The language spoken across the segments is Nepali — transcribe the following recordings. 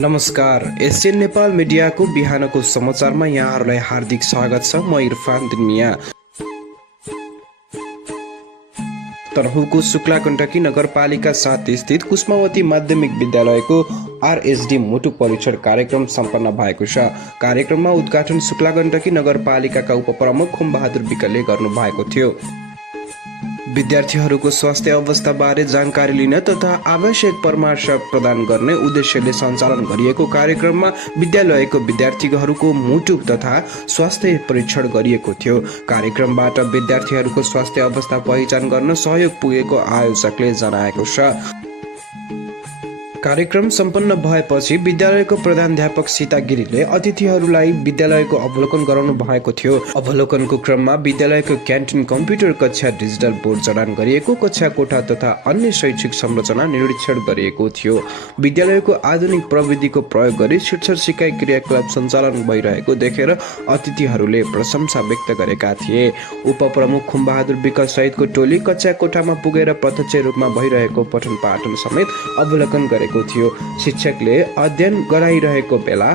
नमस्कार, एसियन नेपाल मिडियाको बिहानको समाचारमा यहाँहरूलाई हार्दिक स्वागत छ। म इरफान दुनिया। तनहुँको शुक्ला गण्डकी नगरपालिका 7 स्थित कुसमावती माध्यमिक विद्यालयको आरएसडी मुटु परीक्षण कार्यक्रम सम्पन्न भएको छ। कार्यक्रममा उद्घाटन शुक्ला गण्डकी नगरपालिकाका उपप्रमुख खुमबहादुर विकले गर्नुभएको थियो। विद्यार्थीहरूको स्वास्थ्य अवस्थाबारे जानकारी लिन तथा आवश्यक परामर्श प्रदान गर्ने उद्देश्यले सञ्चालन गरिएको कार्यक्रममा विद्यालयको विद्यार्थीहरूको मुटु तथा स्वास्थ्य परीक्षण गरिएको थियो। कार्यक्रमबाट विद्यार्थीहरूको स्वास्थ्य अवस्था पहिचान गर्न सहयोग पुगेको आयोजकले जनाएको छ। कार्यक्रम सम्पन्न भएपछि विद्यालयको प्रधानाध्यापक सीता गिरीले अतिथिहरूलाई विद्यालयको अवलोकन गराउनु भएको थियो। अवलोकनको क्रममा विद्यालयको क्यान्टिन, कम्प्युटर कक्षा, डिजिटल बोर्ड जडान गरिएको कक्षा कोठा तथा अन्य शैक्षिक संरचना निरीक्षण गरिएको थियो। विद्यालयको आधुनिक प्रविधिको प्रयोग गरी शिक्षण सिकाइ क्रियाकलाप सञ्चालन भइरहेको देखेर अतिथिहरूले प्रशंसा व्यक्त गरेका थिए। उपप्रमुख खुमबहादुर विकल सहितको टोली कक्षा कोठामा पुगेर प्रत्यक्ष रूपमा भइरहेको पठन पाठन समेत अवलोकन गरेको थियो। शिक्षकले अध्ययन गराइरहेको बेला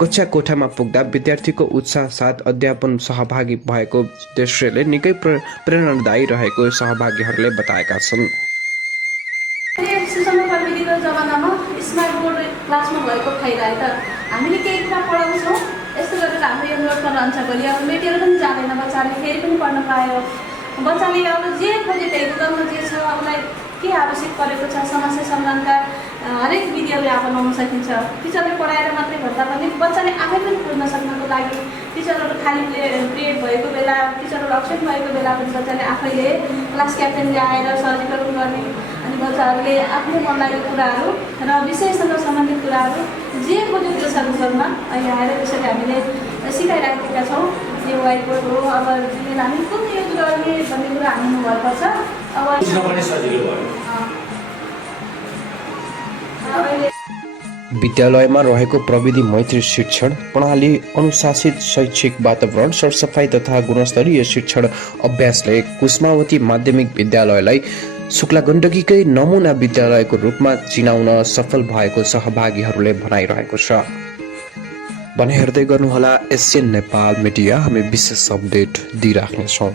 कक्षा कोठामा पुग्दा विद्यार्थीको उत्साह साथ अध्यापन सहभागी भएको दृश्यले निकै प्रेरणादायी रहेको सहभागीहरूले बताएका छन्। प्रविधिको जमानामा स्मार्ट बोर्ड क्लासमा भएको फाइदा त हामीले केही कुरा पढाउँछौँ, यस्तो गरेर हाम्रो यो नोटमा रहन्छ। भोलि अब मेटेरियल पनि जाँदैन, बच्चाले फेरि पनि पढ्न पायो। बच्चाले अब जे खोजेको एकदममा जे छ, उसलाई के आवश्यक परेको छ, समस्या समाधानका हरेक विधिहरूले अपनाउन सकिन्छ। टिचरले पढाएर मात्रै भन्दा पनि बच्चाले आफै पनि बुझ्न सक्नको लागि टिचरहरू खाली पिरियड भएको बेला, टिचरहरू अब्सेन्ट भएको बेला पनि बच्चाले आफैले क्लास क्याप्टेनले आएर सहजीकरण गर्ने, अनि बच्चाहरूले आफ्नो मन लागेको कुराहरू र विषयसँग सम्बन्धित कुराहरू जे खोज्यो त्यो सन्दर्भमा अहिले आएर त्यसरी हामीले सिकाइराखेका छौँ। यो व्हाइट बोर्ड हो, अब हामी कुन युज गर्ने भन्ने कुरा हामी हुनुपर्छ। विद्यालयमा रहेको प्रविधि मैत्री शिक्षण प्रणाली, अनुशासित शैक्षिक वातावरण, सरसफाइ तथा गुणस्तरीय शिक्षण अभ्यासले कुसमावती माध्यमिक विद्यालयलाई शुक्ला गण्डकीकै नमुना विद्यालयको रूपमा चिनाउन सफल भएको सहभागीहरूले भनाइरहेको छ। भने हेर्दै गर्नुहोला एसियन नेपाल मिडिया। हामी विशेष अपडेट दिइराख्नेछौँ।